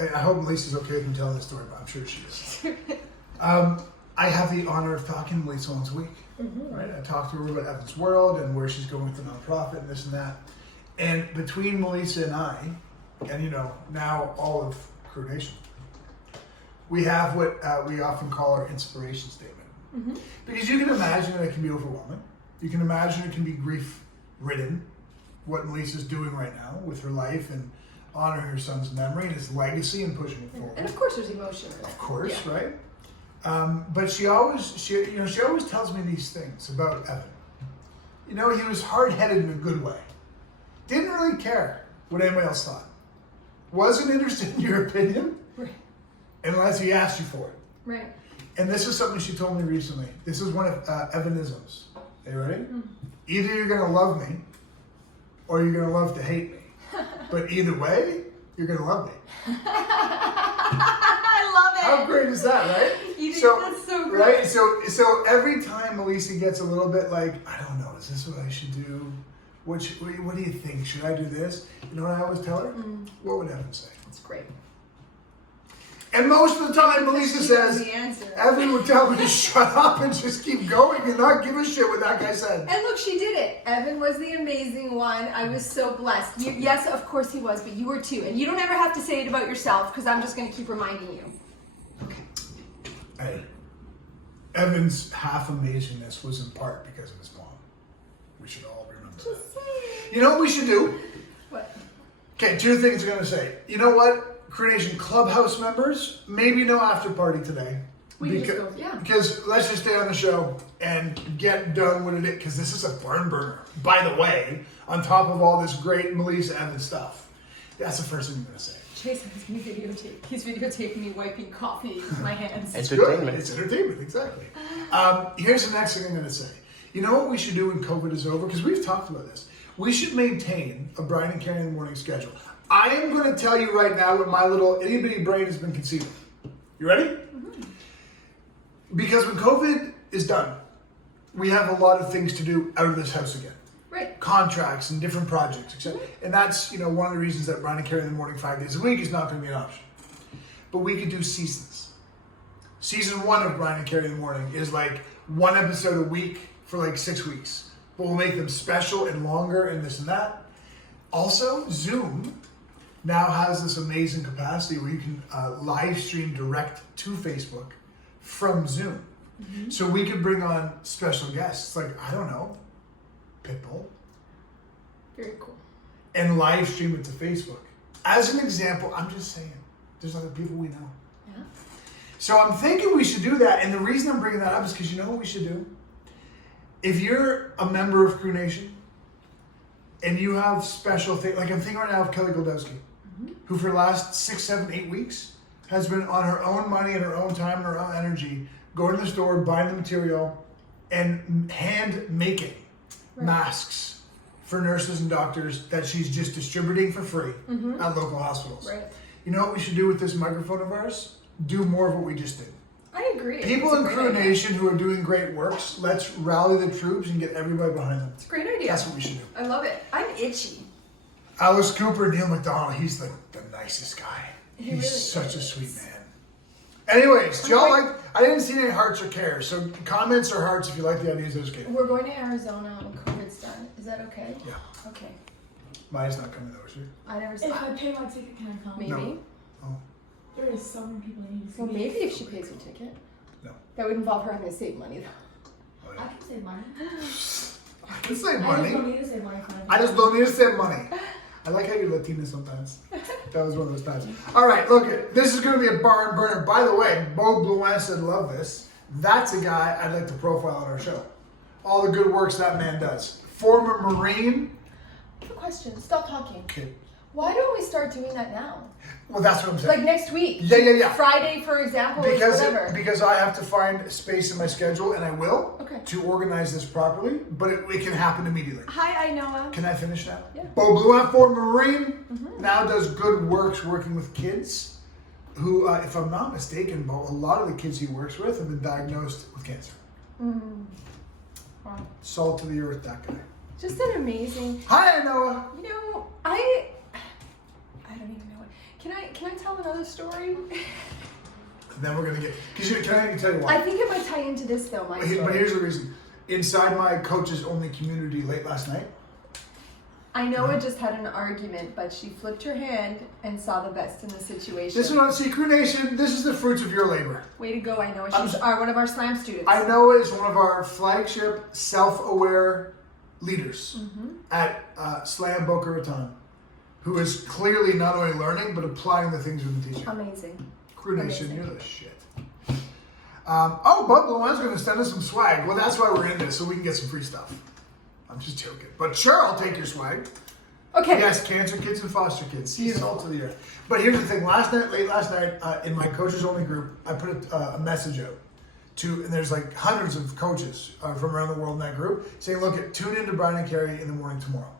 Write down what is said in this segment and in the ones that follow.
I hope Melissa's okay with me telling this story, but I'm sure she is. I have the honor of talking to Melissa once a week. Right? I talk to her about Evan's World and where she's going with the nonprofit and this and that. And between Melissa and I, and you know, now all of Crew Nation, we have what we often call our inspiration statement. Because you can imagine that it can be overwhelming. You can imagine it can be grief-ridden, what Melissa's doing right now with her life and honoring her son's memory and his legacy and pushing it forward. And of course there's emotion in it. Of course, yeah. Right? But she always tells me these things about Evan. You know, he was hard-headed in a good way. Didn't really care what anybody else thought. Wasn't interested in your opinion, right, unless he asked you for it. Right. And this is something she told me recently. This is one of Evanisms. Are you ready? Either you're going to love me, or you're going to love to hate me. But either way, you're going to love me. I love it. How great is that, right? That's so great. Right? So every time Melissa gets a little bit like, I don't know, is this what I should do? What do you think? Should I do this? You know what I always tell her? What would Evan say? That's great. And most of the time, Melissa says, the answer. Evan would tell me to shut up and just keep going and not give a shit what that guy said. And look, she did it. Evan was the amazing one. I was so blessed. Yes, of course he was, but you were too. And you don't ever have to say it about yourself, because I'm just going to keep reminding you. Okay. Hey, Evan's half amazingness was in part because of his mom. We should all remember that. You know what we should do? What? Okay, two things I'm going to say. You know what? Crew Nation Clubhouse members, maybe no after party today. Because let's just stay on the show and get done with it, because this is a barn burner. By the way, on top of all this great Melissa Evan stuff. That's the first thing I'm going to say. Jason has me videotaped. He's videotaping me wiping coffee with my hands. It's entertainment. Good. It's entertainment, exactly. Here's the next thing I'm going to say. You know what we should do when COVID is over? Because we've talked about this. We should maintain a Brian and Carrie in the morning schedule. I am going to tell you right now what my little itty-bitty brain has been conceiving. You ready? Because when COVID is done, we have a lot of things to do out of this house again. Right. Contracts and different projects, etc. And that's, you know, one of the reasons that Brian and Carrie in the morning 5 days a week is not going to be an option. But we could do seasons. Season 1 of Brian and Carrie in the morning is like 1 episode a week for like 6 weeks. But we'll make them special and longer and this and that. Also, Zoom now has this amazing capacity where you can live stream direct to Facebook from Zoom. So we could bring on special guests, like, I don't know, Pitbull. Very cool. And live stream it to Facebook. As an example, I'm just saying, there's other people we know. Yeah. So I'm thinking we should do that. And the reason I'm bringing that up is because you know what we should do? If you're a member of Crew Nation and you have special things, like I'm thinking right now of Kelly Goldowski, who for the last 6, 7, 8 weeks has been on her own money and her own time and her own energy, going to the store, buying the material, and hand making masks for nurses and doctors that she's just distributing for free at local hospitals. Right. You know what we should do with this microphone of ours? Do more of what we just did. I agree. People in Crew Nation who are doing great works, let's rally the troops and get everybody behind them. It's a great idea. That's what we should do. I love it. I'm itchy. Alice Cooper, Neil McDonald, he's the nicest guy. He He's really such a is. sweet man. Anyways, Joe, I didn't see any hearts or cares, so comments or hearts if you like the ideas of this game. We're going to Arizona when COVID's done. Is that okay? Yeah. Okay. Maya's not coming though, is she? I never If saw I pay my ticket, can I come? Maybe. No. Oh. There is so many people I need to see. Well, maybe if she pays her ticket. No. That would involve her having to save money, though. Oh, I yeah. can save money. I can save I just money. don't need to save money for I just don't need to save money. I like how you're Latina sometimes. That was one of those times. All right, look it. This is going to be a barn burner. By the way, Bo Blouin said love this. That's a guy I'd like to profile on our show. All the good works that man does. Former Marine. I have a question. Stop talking. Okay. Why don't we start doing that now? Well, that's what I'm saying. Like next week? Yeah. Friday, for example, or whatever. Because I have to find a space in my schedule, and I will, Okay. to organize this properly, but it can happen immediately. Hi, Noah. Can I finish now? Yeah. Bo Blouin, former Marine, now does good works working with kids who, if I'm not mistaken, Bo, a lot of the kids he works with have been diagnosed with cancer. Wow. Salt to the earth, that guy. Just an amazing... Hi, Noah. You know, I don't even know what... Can I tell another story? Then we're gonna get can I tell you I why? think it might tie into this though, my story. But here's the reason. Inside my coaches only community late last night. I know I just had an argument, but she flipped her hand and saw the best in the situation. This is what Crew Nation. This is the fruits of your labor. Way to go! I know she's one of our slam students. I know is one of our flagship self-aware leaders at Slam Boca Raton, who is clearly not only learning but applying the things we've been teaching. Amazing. Crew Nation, Amazing. you're the shit. Bud Luan's going to send us some swag. Well, that's why we're in this, so we can get some free stuff. I'm just joking. But sure, I'll take your swag. Okay. Yes, cancer kids and foster kids. See it all to the earth. But here's the thing. Late last night, in my coaches only group, I put a message out and there's like hundreds of coaches from around the world in that group saying, look, tune into Brian and Carrie in the morning tomorrow.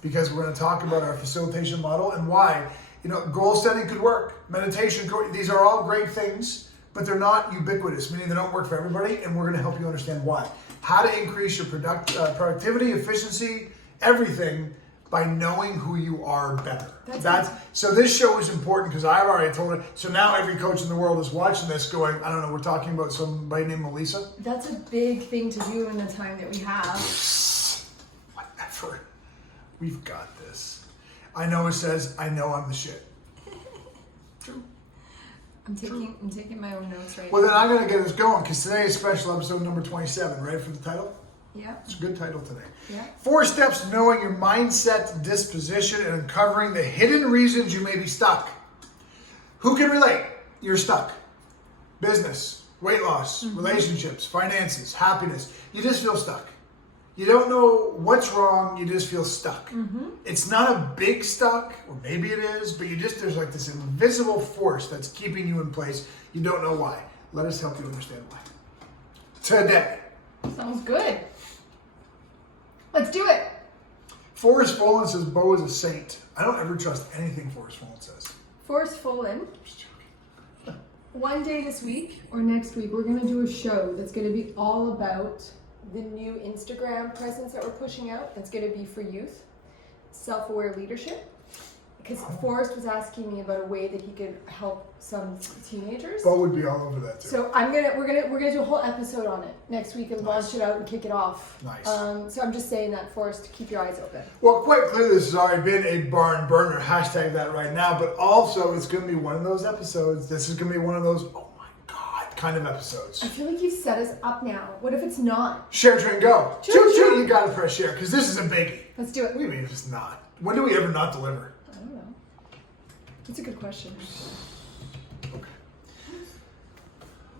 Because we're going to talk about our facilitation model and why, goal setting could work. Meditation, these are all great things, but they're not ubiquitous, meaning they don't work for everybody, and we're going to help you understand why. How to increase your productivity, efficiency, everything by knowing who you are better. So this show is important because I've already told her. So now every coach in the world is watching this going, I don't know, we're talking about somebody named Melissa. That's a big thing to do in the time that we have. Whatever. We've got this. I know it says, I know I'm the shit. True. I'm taking my own notes right Well, now. then I'm going to get us going because today is special episode number 27. Ready for the title? Yeah. It's a good title today. Yeah. 4 steps to knowing your mindset, disposition, and uncovering the hidden reasons you may be stuck. Who can relate? You're stuck. Business, weight loss, relationships, finances, happiness. You just feel stuck. You don't know what's wrong. You just feel stuck. It's not a big stuck, or maybe it is, but there's like this invisible force that's keeping you in place. You don't know why. Let us help you understand why. Today. Sounds good. Let's do it. Forrest Follin says Bo is a saint. I don't ever trust anything Forrest Follin says. Forrest Follin. One day this week or next week, we're going to do a show that's going to be all about the new Instagram presence that we're pushing out. That's going to be for youth, self-aware leadership. Because Forrest was asking me about a way that he could help some teenagers. Bo would be all over that too. So we're gonna do a whole episode on it next week and launch it out and kick it off. Nice. So I'm just saying that, Forrest, keep your eyes open. Well, quite clearly this has already been a barn burner. Hashtag that right now. But also it's going to be one of those episodes. This is going to be one of those, oh my God, kind of episodes. I feel like you've set us up now. What if it's not? Share, train, go. Choo, Choo, choo. choo. You got to press share because this is a biggie. Let's do it. What do you mean it's not? When do we ever not deliver? I don't know. That's a good question. Okay.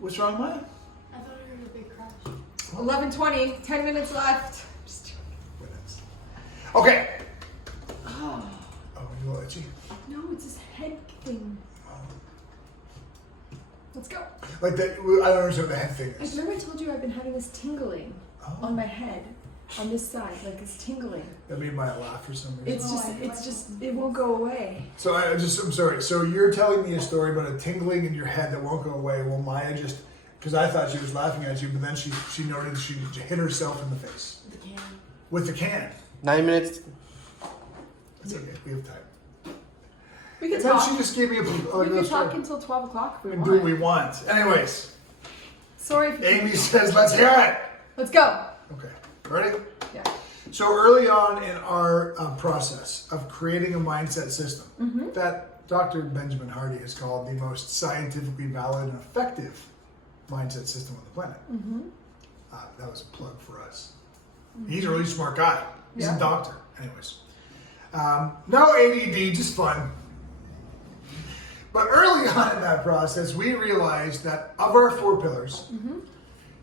What's wrong, Maya? I thought I heard a big crash. 11:20, 10 minutes left. Just joking. Goodness. Okay. Oh, Oh, you a little itchy? no, it's this head thing. Let's go. Like that, I don't understand what the head thing I is. remember I told you I've been having this tingling on my head, on this side, like it's tingling. That made Maya laugh for some reason. It's just, it won't go away. So I'm sorry. So you're telling me a story about a tingling in your head that won't go away. Well, Maya just, because I thought she was laughing at you, but then she noted she hit herself in the face The can. with the can. 9 minutes. It's okay. We have time. We can And then talk. she just gave me a We another can talk story. until 12 o'clock if We we can do what want. we want. Anyways, Sorry if Amy says, let's hear it. Let's go. Okay. Ready? Yeah. So early on in our process of creating a mindset system that Dr. Benjamin Hardy has called the most scientifically valid and effective mindset system on the planet. That was a plug for us. He's a really smart guy. He's Yeah. a doctor. Anyways. No ADD, just fun. But early on in that process, we realized that of our 4 pillars,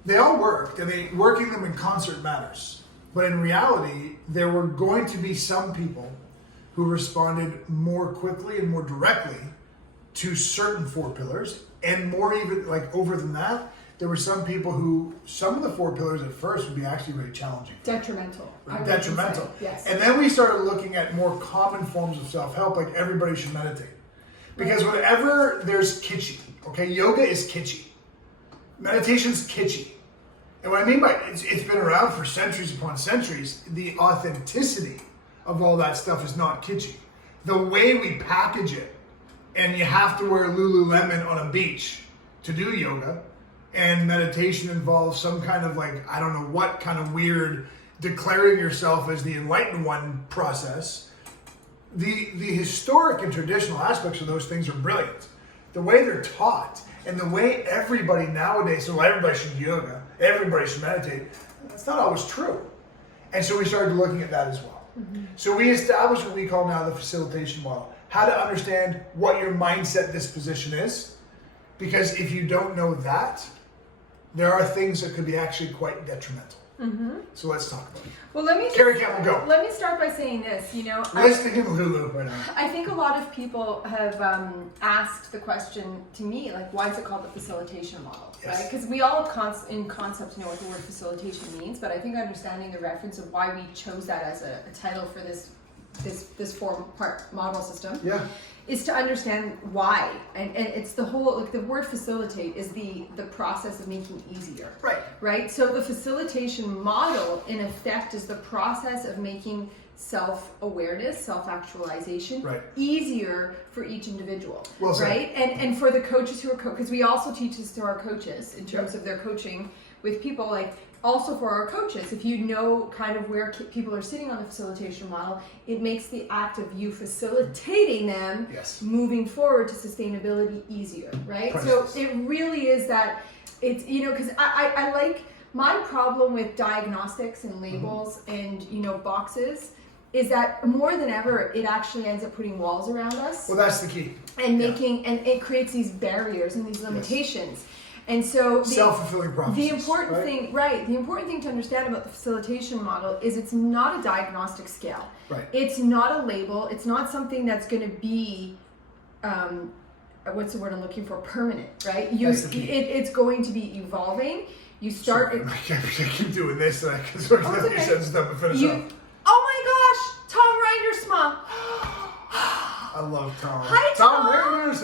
they all worked, and working them in concert matters. But in reality, there were going to be some people who responded more quickly and more directly to certain 4 pillars, and more even like over than that, there were some people who some of the 4 pillars at first would be actually very challenging. Detrimental. I would Detrimental. say. Yes. And then we started looking at more common forms of self-help, like everybody should meditate. Because whenever there's kitschy, okay, yoga is kitschy. Meditation's kitschy. And what I mean by it's been around for centuries upon centuries, the authenticity of all that stuff is not kitschy. The way we package it and you have to wear Lululemon on a beach to do yoga, and meditation involves some kind of like, I don't know what kind of weird declaring yourself as the enlightened one process. The historic and traditional aspects of those things are brilliant. The way they're taught and the way everybody nowadays, so everybody should yoga, everybody should meditate, that's not always true. And so we started looking at that as well. So we established what we call now the facilitation model. How to understand what your mindset disposition is. Because if you don't know that, there are things that could be actually quite detrimental. So let's talk about it. Well, let me Carrie Campbell, go. Let me start by saying this. Listening to Lulu right now. I think a lot of people have asked the question to me, like, why is it called the facilitation model, Yes. right? Because we all in concept know what the word facilitation means, but I think understanding the reference of why we chose that as a title for this four-part model system is to understand why. And it's the whole, like, the word facilitate is the process of making easier. Right? So the facilitation model, in effect, is the process of making self-awareness, self-actualization easier for each individual. Well said. Right? And for the coaches who are because we also teach this to our coaches in terms of their coaching with people, like, also for our coaches, if you know kind of where people are sitting on the facilitation model, it makes the act of you facilitating them moving forward to sustainability easier, right? So it really is that it's, because I like, my problem with diagnostics and labels and, boxes is that more than ever, it actually ends up putting walls around us. Well, that's the key. And and it creates these barriers and these limitations. And so self-fulfilling prophecies. The important thing, the important thing to understand about the facilitation model is it's not a diagnostic scale. It's not a label. It's not something that's going to be, what's the word I'm looking for? Permanent, right? It's going to be evolving. You start. I keep doing this, and I can sort of let you set stuff and finish up. Oh my gosh, Tom Reindersma. I love Tom. Hi, Tom Reinders.